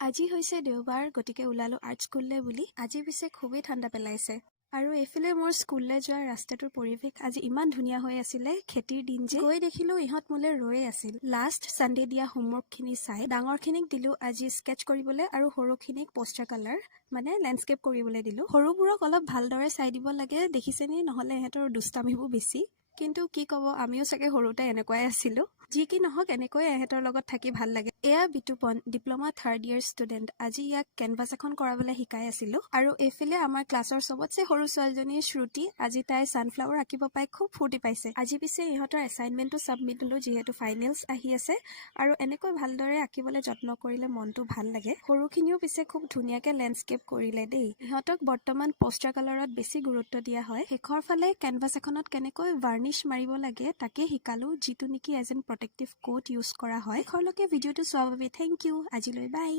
আজি হৈছে দেওবাৰ, গতিকে ওলালো আৰ্ট স্কুললৈ বুলি। আজি পিছে খুবেই ঠাণ্ডা পেলাইছে আৰু এইফালে মোৰ স্কুললৈ যোৱা ৰাস্তাটোৰ পৰিৱেশ আজি ইমান ধুনীয়া হৈ আছিলে। খেতিৰ দিন যে গৈ দেখিলো ইহঁত মোলৈ ৰৈ আছিল। লাষ্ট ছানডে দিয়া হোমৱৰ্কখিনি চাই ডাঙৰখিনিক দিলো আজি স্কেটচ কৰিবলৈ আৰু সৰুখিনিক পোষ্টাৰ কালাৰ মানে লেণ্ডস্কেপ কৰিবলৈ দিলো। সৰুবোৰক অলপ ভালদৰে চাই দিব লাগে, দেখিছেনে? নহ'লে ইহঁতৰ দুষ্টামিবোৰ বেছি। কিন্তু কি ক'ব, আমিও চাগে সৰুতে এনেকুৱাই আছিলো। যি কি নহওক, এনেকৈ এহেঁতৰ লগত থাকি ভাল লাগে। এয়া বিতুপন, ডিপ্ল'মা 3rd ইয়াৰ ষ্টুডেণ্ট। আজি ইয়াক কেনভাছ এখন কৰাবলৈ শিকাই আছিলো। আৰু এইফালে আমাৰ ক্লাছৰ চবতছে সৰু ছোৱালীজনী শ্ৰুতি। আজি তাই ছানফ্লাৱাৰ আঁকিব পাই খুব ফূৰ্তি পাইছে। আজি পিছে ইহঁতৰ এছাইনমেণ্টটো ছাবমিট দিলো, যিহেতু ফাইনেলছ আহি আছে। আৰু এনেকৈ ভালদৰে আঁকিবলৈ যত্ন কৰিলে মনটো ভাল লাগে। সৰুখিনিও পিছে খুব ধুনীয়াকৈ লেণ্ডস্কেপ কৰিলে দেই। ইহঁতক বৰ্তমান পোষ্টাৰ কালাৰত বেছি গুৰুত্ব দিয়া হয়। শেষৰ ফালে কেনভাছ এখনত কেনেকৈ ভাৰ্নিছ মাৰিব লাগে তাকে শিকালো, যিটো নেকি as an protective coat use কৰা হয়। শেষৰলৈকে ভিডিঅ'টো চোৱাৰ বাবে থেংক ইউ। আজিলৈ বাই।